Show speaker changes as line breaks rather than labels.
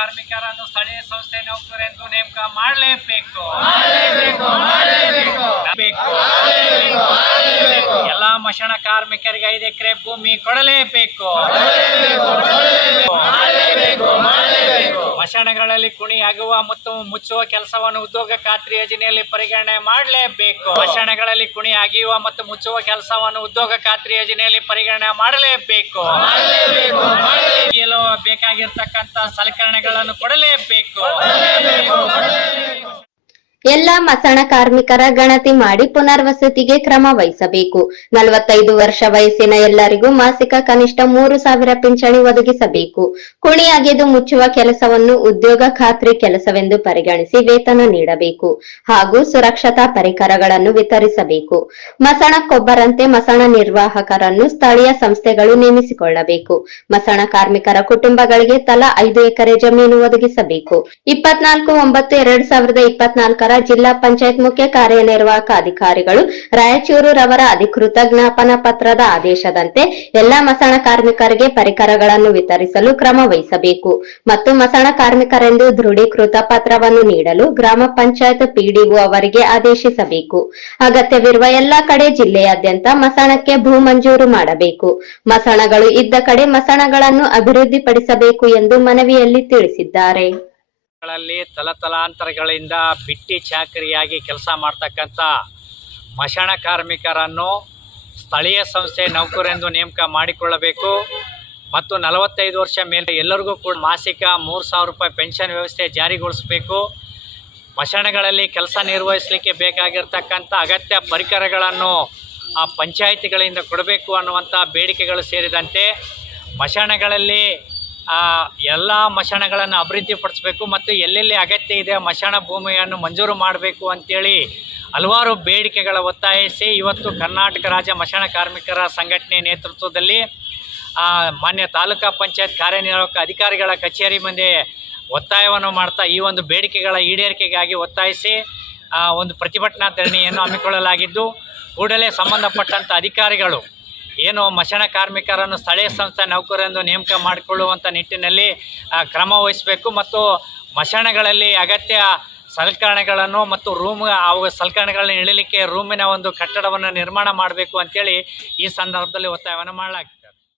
ಕಾರ್ಮಿಕರನ್ನು ಸ್ಥಳೀಯ ಸಂಸ್ಥೆ ನೌಕರೆಂದು ನೇಮಕ ಮಾಡಲೇಬೇಕು. ಬೇಕು. ಎಲ್ಲಾ ಮಶಣ ಕಾರ್ಮಿಕರಿಗೆ ಐದು ಎಕರೆ ಭೂಮಿ ಕೊಡಲೇಬೇಕು. ಮಶಾಣಗಳಲ್ಲಿ ಕುಣಿಯಾಗುವ ಮತ್ತು ಮುಚ್ಚುವ ಕೆಲಸವನ್ನು ಉದ್ಯೋಗ ಖಾತ್ರಿ ಯೋಜನೆಯಲ್ಲಿ ಪರಿಗಣನೆ ಮಾಡಲೇಬೇಕು. ಕ್ಷಣಗಳಲ್ಲಿ ಕುಣಿ ಅಗಿಯುವ ಮತ್ತು ಮುಚ್ಚುವ ಕೆಲಸವನ್ನು ಉದ್ಯೋಗ ಖಾತ್ರಿ ಯೋಜನೆಯಲ್ಲಿ ಪರಿಗಣನೆ ಮಾಡಲೇಬೇಕು. ಬೇಕಾಗಿರ್ತಕ್ಕಂಥ ಸಲಕರಣೆಗಳನ್ನು ಕೊಡಲೇಬೇಕು.
ಎಲ್ಲ ಮಸಣ ಕಾರ್ಮಿಕರ ಗಣತಿ ಮಾಡಿ ಪುನರ್ವಸತಿಗೆ ಕ್ರಮ ವಹಿಸಬೇಕು. ನಲವತ್ತೈದು ವರ್ಷ ವಯಸ್ಸಿನ ಎಲ್ಲರಿಗೂ ಮಾಸಿಕ ಕನಿಷ್ಠ ಮೂರು ಸಾವಿರ ಪಿಂಚಣಿ ಒದಗಿಸಬೇಕು. ಕುಣಿ ಅಗೆದು ಮುಚ್ಚುವ ಕೆಲಸವನ್ನು ಉದ್ಯೋಗ ಖಾತ್ರಿ ಕೆಲಸವೆಂದು ಪರಿಗಣಿಸಿ ವೇತನ ನೀಡಬೇಕು. ಹಾಗೂ ಸುರಕ್ಷತಾ ಪರಿಕರಗಳನ್ನು ವಿತರಿಸಬೇಕು. ಮಸಣಕ್ಕೊಬ್ಬರಂತೆ ಮಸಣ ನಿರ್ವಾಹಕರನ್ನು ಸ್ಥಳೀಯ ಸಂಸ್ಥೆಗಳು ನೇಮಿಸಿಕೊಳ್ಳಬೇಕು. ಮಸಣ ಕಾರ್ಮಿಕರ ಕುಟುಂಬಗಳಿಗೆ ತಲಾ ಐದು ಎಕರೆ ಜಮೀನು ಒದಗಿಸಬೇಕು. ಇಪ್ಪತ್ನಾಲ್ಕು ಒಂಬತ್ತು ಎರಡ್ ಸಾವಿರದ ಇಪ್ಪತ್ನಾಲ್ಕರ ಜಿಲ್ಲಾ ಪಂಚಾಯತ್ ಮುಖ್ಯ ಕಾರ್ಯನಿರ್ವಾಹಕ ಅಧಿಕಾರಿಗಳು ರಾಯಚೂರು ರವರ ಅಧಿಕೃತ ಜ್ಞಾಪನ ಪತ್ರದ ಆದೇಶದಂತೆ ಎಲ್ಲಾ ಮಸಣ ಕಾರ್ಮಿಕರಿಗೆ ಪರಿಕರಗಳನ್ನು ವಿತರಿಸಲು ಕ್ರಮ ವಹಿಸಬೇಕು. ಮತ್ತು ಮಸಣ ಕಾರ್ಮಿಕರೆಂದು ದೃಢೀಕೃತ ಪತ್ರವನ್ನು ನೀಡಲು ಗ್ರಾಮ ಪಂಚಾಯತ್ ಪಿಡಿಒ ಅವರಿಗೆ ಆದೇಶಿಸಬೇಕು. ಅಗತ್ಯವಿರುವ ಎಲ್ಲಾ ಕಡೆ ಜಿಲ್ಲೆಯಾದ್ಯಂತ ಮಸಣಕ್ಕೆ ಭೂ ಮಂಜೂರು ಮಾಡಬೇಕು. ಮಸಣಗಳು ಇದ್ದ ಕಡೆ ಮಸಣಗಳನ್ನು ಅಭಿವೃದ್ಧಿಪಡಿಸಬೇಕು ಎಂದು ಮನವಿಯಲ್ಲಿ ತಿಳಿಸಿದ್ದಾರೆ.
ಗಳಲ್ಲಿ ತಲತಲಾಂತರಗಳಿಂದ ಬಿಟ್ಟಿ ಚಾಕರಿಯಾಗಿ ಕೆಲಸ ಮಾಡ್ತಕ್ಕಂಥ ಮಶಾಣ ಕಾರ್ಮಿಕರನ್ನು ಸ್ಥಳೀಯ ಸಂಸ್ಥೆ ನೌಕರೆಂದು ನೇಮಕ ಮಾಡಿಕೊಳ್ಳಬೇಕು ಮತ್ತು ನಲವತ್ತೈದು ವರ್ಷ ಮೇಲೆ ಎಲ್ಲರಿಗೂ ಕೂಡ ಮಾಸಿಕ ಮೂರು ಸಾವಿರ ರೂಪಾಯಿ ಪೆನ್ಷನ್ ವ್ಯವಸ್ಥೆ ಜಾರಿಗೊಳಿಸಬೇಕು. ಮಶಾಣಗಳಲ್ಲಿ ಕೆಲಸ ನಿರ್ವಹಿಸಲಿಕ್ಕೆ ಬೇಕಾಗಿರ್ತಕ್ಕಂಥ ಅಗತ್ಯ ಪರಿಕರಗಳನ್ನು ಆ ಪಂಚಾಯಿತಿಗಳಿಂದ ಕೊಡಬೇಕು ಅನ್ನುವಂಥ ಬೇಡಿಕೆಗಳು ಸೇರಿದಂತೆ ಮಶಾಣಗಳಲ್ಲಿ ಎಲ್ಲ ಮಶಾಣಗಳನ್ನು ಅಭಿವೃದ್ಧಿಪಡಿಸಬೇಕು ಮತ್ತು ಎಲ್ಲೆಲ್ಲಿ ಅಗತ್ಯ ಇದೆ ಮಶಾಣ ಭೂಮಿಯನ್ನು ಮಂಜೂರು ಮಾಡಬೇಕು ಅಂತೇಳಿ ಹಲವಾರು ಬೇಡಿಕೆಗಳ ಒತ್ತಾಯಿಸಿ ಇವತ್ತು ಕರ್ನಾಟಕ ರಾಜ್ಯ ಮಶಾಣ ಕಾರ್ಮಿಕರ ಸಂಘಟನೆ ನೇತೃತ್ವದಲ್ಲಿ ಮಾನ್ಯ ತಾಲೂಕಾ ಪಂಚಾಯತ್ ಕಾರ್ಯನಿರ್ವಾಹಕ ಅಧಿಕಾರಿಗಳ ಕಚೇರಿ ಮುಂದೆ ಒತ್ತಾಯವನ್ನು ಮಾಡ್ತಾ ಈ ಒಂದು ಬೇಡಿಕೆಗಳ ಈಡೇರಿಕೆಗಾಗಿ ಒತ್ತಾಯಿಸಿ ಒಂದು ಪ್ರತಿಭಟನಾ ಧರಣಿಯನ್ನು ಹಮ್ಮಿಕೊಳ್ಳಲಾಗಿದ್ದು, ಕೂಡಲೇ ಸಂಬಂಧಪಟ್ಟಂಥ ಅಧಿಕಾರಿಗಳು ಏನು ಮಶಾಣ ಕಾರ್ಮಿಕರನ್ನು ಸ್ಥಳೀಯ ಸಂಸ್ಥೆ ನೌಕರರೆಂದು ನೇಮಕ ಮಾಡಿಕೊಳ್ಳುವಂಥ ನಿಟ್ಟಿನಲ್ಲಿ ಕ್ರಮ ವಹಿಸಬೇಕು ಮತ್ತು ಮಶಾಣಗಳಲ್ಲಿ ಅಗತ್ಯ ಸಲಕರಣೆಗಳನ್ನು ಮತ್ತು ರೂಮ್, ಅವು ಸಲಕರಣೆಗಳನ್ನು ಇಡಲಿಕ್ಕೆ ರೂಮಿನ ಒಂದು ಕಟ್ಟಡವನ್ನು ನಿರ್ಮಾಣ ಮಾಡಬೇಕು ಅಂತೇಳಿ ಈ ಸಂದರ್ಭದಲ್ಲಿ ಒತ್ತಾಯವನ್ನು ಮಾಡಲಾಗಿದೆ.